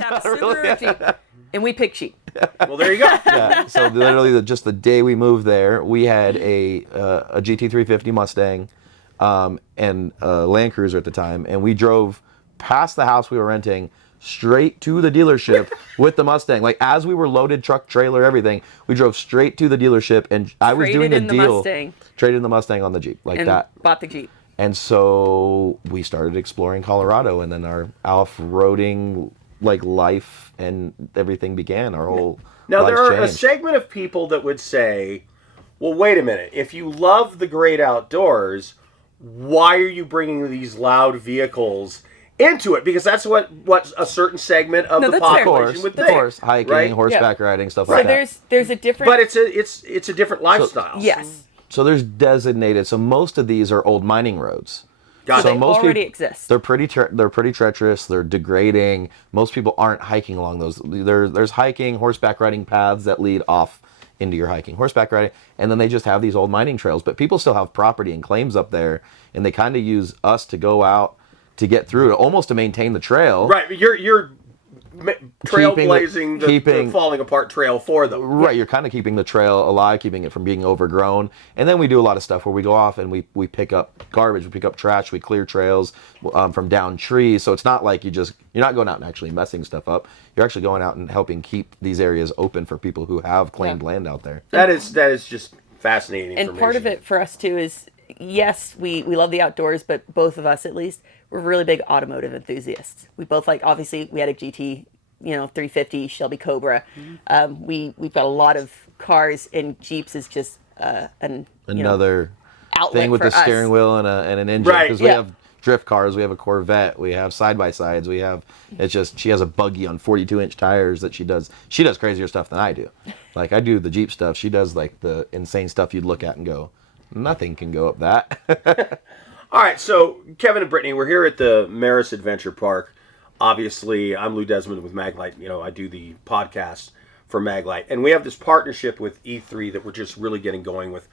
have to have a Subaru or Jeep. And we picked Jeep. Well, there you go. Yeah. So literally, just the day we moved there, we had a GT350 Mustang, and a Land Cruiser at the time, and we drove past the house we were renting straight to the dealership with the Mustang. Like, as we were loaded, truck, trailer, everything, we drove straight to the dealership, and I was doing a deal. Traded in the Mustang on the Jeep, like and that. Bought the Jeep. And so we started exploring Colorado, and then our off-roading like life and everything began. Our whole Now there are changed. a segment of people that would say, "Well, wait a minute. If you love the great outdoors, why are you bringing these loud vehicles into it?" Because that's what a certain segment of the population would think. Of course, hiking, right? horseback riding, stuff like that. So there's a different. But it's a different lifestyle. Yes. So there's designated. So most of these are old mining roads. Gotcha. So So they most already people, exist. They're pretty treacherous. They're degrading. Most people aren't hiking along those. There's hiking, horseback riding paths that lead off into your hiking, horseback riding, and then they just have these old mining trails. But people still have property and claims up there, and they kind of use us to go out to get through it, almost to maintain the trail. Right. You're trailblazing the falling apart trail for them. Right, you're kind of keeping the trail alive, keeping it from being overgrown. And then we do a lot of stuff where we go off and we pick up garbage, we pick up trash, we clear trails from down trees. So it's not like you're not going out and actually messing stuff up. You're actually going out and helping keep these areas open for people who have claimed land out there. That is just fascinating And part of it for us too is, yes, we love the outdoors, but both of us at least, we're really big automotive enthusiasts. We both obviously we had a GT, 350 Shelby Cobra. We've got a lot of cars, and Jeeps is just Another outlet thing with for the steering wheel and an engine. Right, Because we have drift cars, we have a Corvette, we have side-by-sides, she has a buggy on 42-inch tires that she does crazier stuff than I do. Like, I do the Jeep stuff, she does like the insane stuff you'd look at and go, nothing can go up that. All right, so Kevin and Brittany, we're here at the Maris Adventure Park. Obviously, I'm Lou Desmond with MAGLITE. I do the podcast for MAGLITE. And we have this partnership with E3 that we're just really getting going with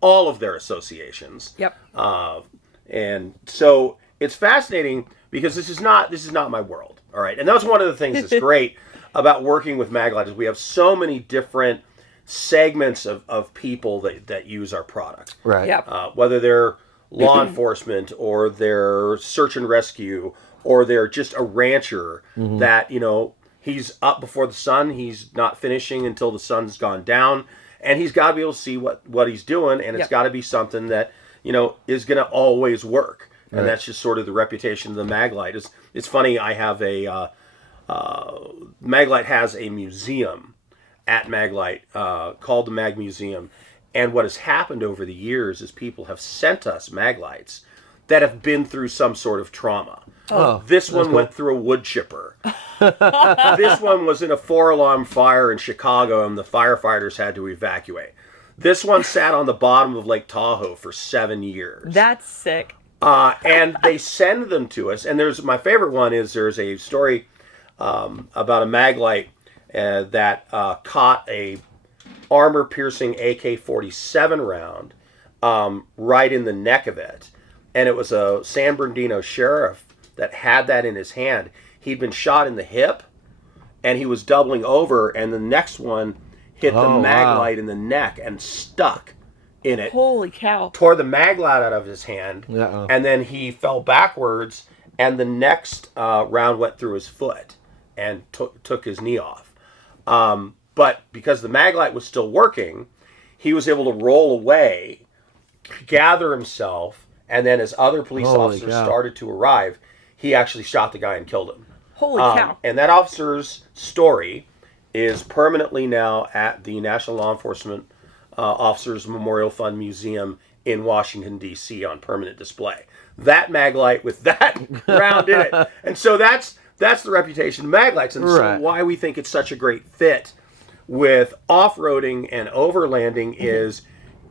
all of their associations. Yep. And so it's fascinating because this is not my world. All right. And that's one of the things that's great about working with MAGLITE is we have so many different segments of people that use our product. Right. Yep. Whether they're law enforcement or they're search and rescue or they're just a rancher that, he's up before the sun. He's not finishing until the sun's gone down. And he's got to be able to see what he's doing. And it's got to be something that, is going to always work. And that's just sort of the reputation of the MAGLITE. It's funny, I have MAGLITE has a museum at MAGLITE called the Mag Museum. And what has happened over the years is people have sent us MAGLITEs that have been through some sort of trauma. This one went through a wood chipper. This one was in a 4-alarm fire in Chicago and the firefighters had to evacuate. This one sat on the bottom of Lake Tahoe for 7 years. That's sick. And they send them to us. And my favorite one is there's a story about a MAGLITE that caught a armor-piercing AK-47 round right in the neck of it. And it was a San Bernardino sheriff that had that in his hand. He'd been shot in the hip, and he was doubling over, and the next one hit the MAGLITE in the neck and stuck in it. Holy cow. Tore the MAGLITE out of his hand, and then he fell backwards, and the next round went through his foot and took his knee off. But because the MAGLITE was still working, he was able to roll away, gather himself, and then as other police officers started to arrive, he actually shot the guy and killed him. Holy cow. And that officer's story is permanently now at the National Law Enforcement Officers Memorial Fund Museum in Washington, D.C. on permanent display. That MAGLITE with that round in it. And so that's the reputation of MAGLITEs, and so why we think it's such a great fit with off-roading and overlanding is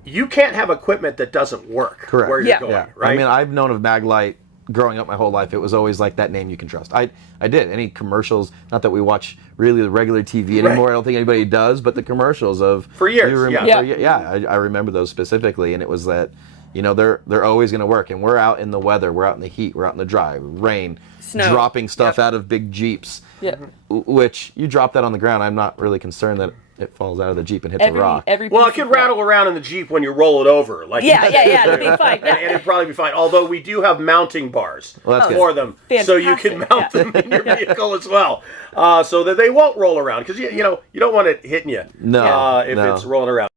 you can't have equipment that doesn't work where you're going, right? I mean, I've known of MAGLITE growing up my whole life. It was always like that name you can trust. I did. Any commercials, not that we watch really the regular TV anymore, I don't think anybody does, but the commercials of... For years, I remember those specifically, and it was that they're always going to work. And we're out in the weather, we're out in the heat, we're out in the dry, rain, Snow. dropping stuff out of big Jeeps. Yeah. Which you drop that on the ground, I'm not really concerned that it falls out of the Jeep and hits a rock. Well, it could rattle around in the Jeep when you roll it over. Like Yeah, it'll be fine. Yeah. and it'd probably be fine. Although we do have mounting bars for them, so you can mount them in your vehicle as well, so that they won't roll around because you don't want it hitting you. No, if it's rolling around.